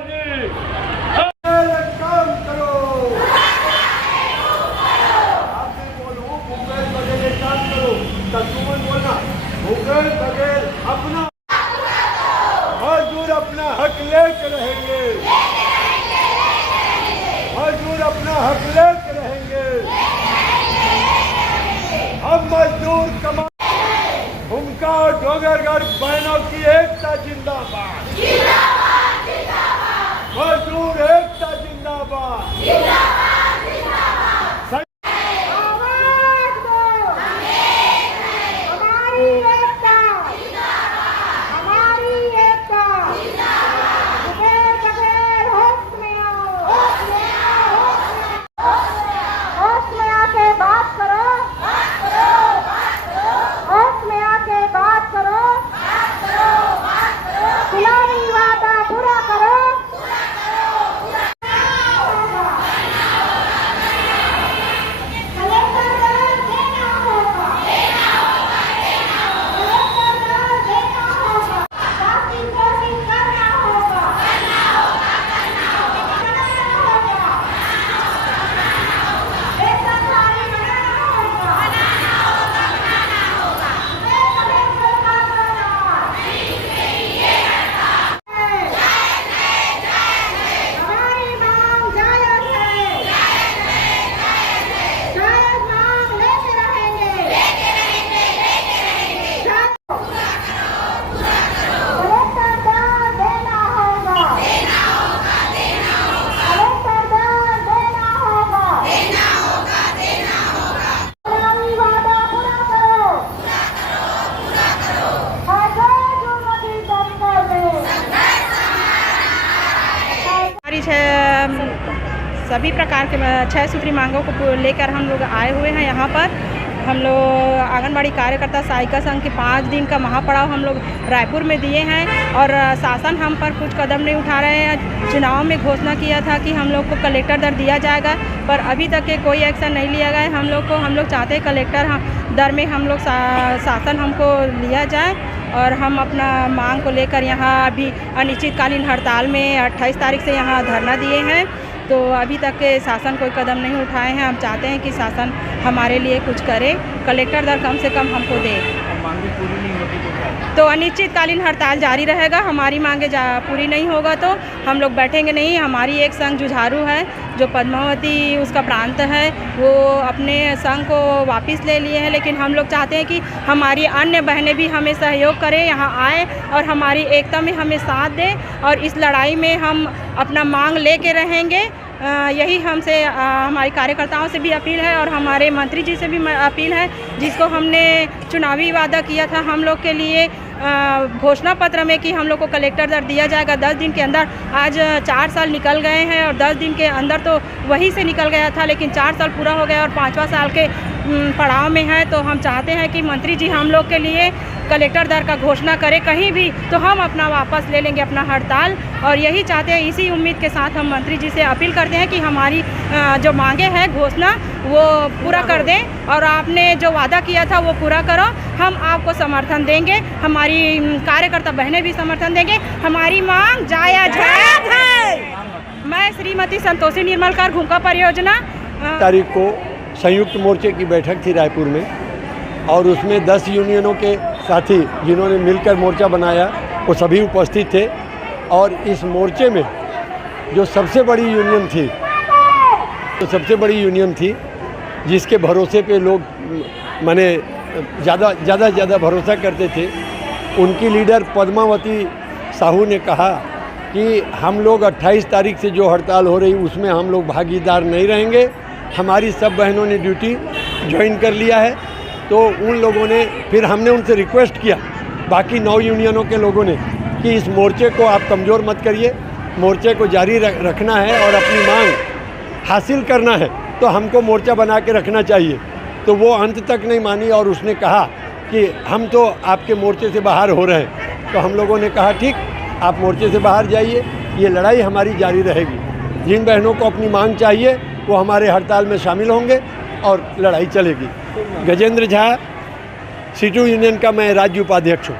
जाएगी। काम करो, आपसे बोलो भूपेश बघेल एक काम करो, तर्जुमन बोलना, भूपेश बघेल अपना मजदूर अपना हक लेकर रहेंगे, मजदूर अपना हक लेकर रहेंगे। हम मजदूर कमा उनका डोंगरगढ़ बहनों की एकता जिंदाबाद, मजदूर एकता जिंदाबाद। सभी प्रकार के 6 सूत्री मांगों को लेकर हम लोग आए हुए हैं। यहाँ पर हम लोग आंगनबाड़ी कार्यकर्ता सहायिका संघ के 5 दिन का महापड़ाव हम लोग रायपुर में दिए हैं और शासन हम पर कुछ कदम नहीं उठा रहे हैं। चुनाव में घोषणा किया था कि हम लोग को कलेक्टर दर दिया जाएगा, पर अभी तक के कोई एक्शन नहीं लिया गया है। हम लोग चाहते हैं कलेक्टर दर में हम लोग शासन हमको लिया जाए और हम अपना मांग को लेकर यहाँ अभी अनिश्चितकालीन हड़ताल में 28 तारीख से यहाँ धरना दिए हैं। तो अभी तक के शासन कोई कदम नहीं उठाए हैं। हम चाहते हैं कि शासन हमारे लिए कुछ करे, कलेक्टर दर कम से कम हमको दे। मांगे पूरी नहीं होती तो अनिश्चितकालीन हड़ताल जारी रहेगा। हमारी मांगे पूरी नहीं होगा तो हम लोग बैठेंगे नहीं। हमारी एक संघ जुझारू है जो पद्मावती उसका प्रांत है, वो अपने संघ को वापस ले लिए हैं, लेकिन हम लोग चाहते हैं कि हमारी अन्य बहनें भी हमें सहयोग करें, यहाँ आए और हमारी एकता में हमें साथ दें और इस लड़ाई में हम अपना मांग लेके रहेंगे। यही हमसे हमारे कार्यकर्ताओं से भी अपील है और हमारे मंत्री जी से भी अपील है, जिसको हमने चुनावी वादा किया था हम लोग के लिए घोषणा पत्र में कि हम लोग को कलेक्टर दर दिया जाएगा 10 दिन के अंदर। आज 4 साल निकल गए हैं और 10 दिन के अंदर तो वहीं से निकल गया था, लेकिन 4 साल पूरा हो गया और 5वां साल के पड़ाव में है। तो हम चाहते हैं कि मंत्री जी हम लोग के लिए कलेक्टर दर का घोषणा करें कहीं भी, तो हम अपना वापस ले लेंगे अपना हड़ताल। और यही चाहते हैं, इसी उम्मीद के साथ हम मंत्री जी से अपील करते हैं कि हमारी जो मांगे हैं घोषणा वो पूरा कर दें और आपने जो वादा किया था वो पूरा करो। हम आपको समर्थन देंगे, हमारी कार्यकर्ता बहनें भी समर्थन देंगे। हमारी मांग जायज़ है। मैं श्रीमती संतोषी निर्मलकर घुमका परियोजना तारीख को संयुक्त मोर्चे की बैठक थी रायपुर में और उसमें 10 यूनियनों के साथी जिन्होंने मिलकर मोर्चा बनाया वो सभी उपस्थित थे। और इस मोर्चे में जो सबसे बड़ी यूनियन थी जिसके भरोसे पे लोग माने ज़्यादा भरोसा करते थे, उनकी लीडर पद्मावती साहू ने कहा कि हम लोग 28 तारीख से जो हड़ताल हो रही उसमें हम लोग भागीदार नहीं रहेंगे। हमारी सब बहनों ने ड्यूटी ज्वाइन कर लिया है। तो उन लोगों ने फिर हमने उनसे रिक्वेस्ट किया, बाकी 9 यूनियनों के लोगों ने, कि इस मोर्चे को आप कमज़ोर मत करिए, मोर्चे को जारी रखना है और अपनी मांग हासिल करना है तो हमको मोर्चा बना के रखना चाहिए। तो वो अंत तक नहीं मानी और उसने कहा कि हम तो आपके मोर्चे से बाहर हो रहे हैं। तो हम लोगों ने कहा ठीक, आप मोर्चे से बाहर जाइए, ये लड़ाई हमारी जारी रहेगी। जिन बहनों को अपनी मांग चाहिए वो हमारे हड़ताल में शामिल होंगे और लड़ाई चलेगी। गजेंद्र झा, सीटू यूनियन का मैं राज्य उपाध्यक्ष हूँ।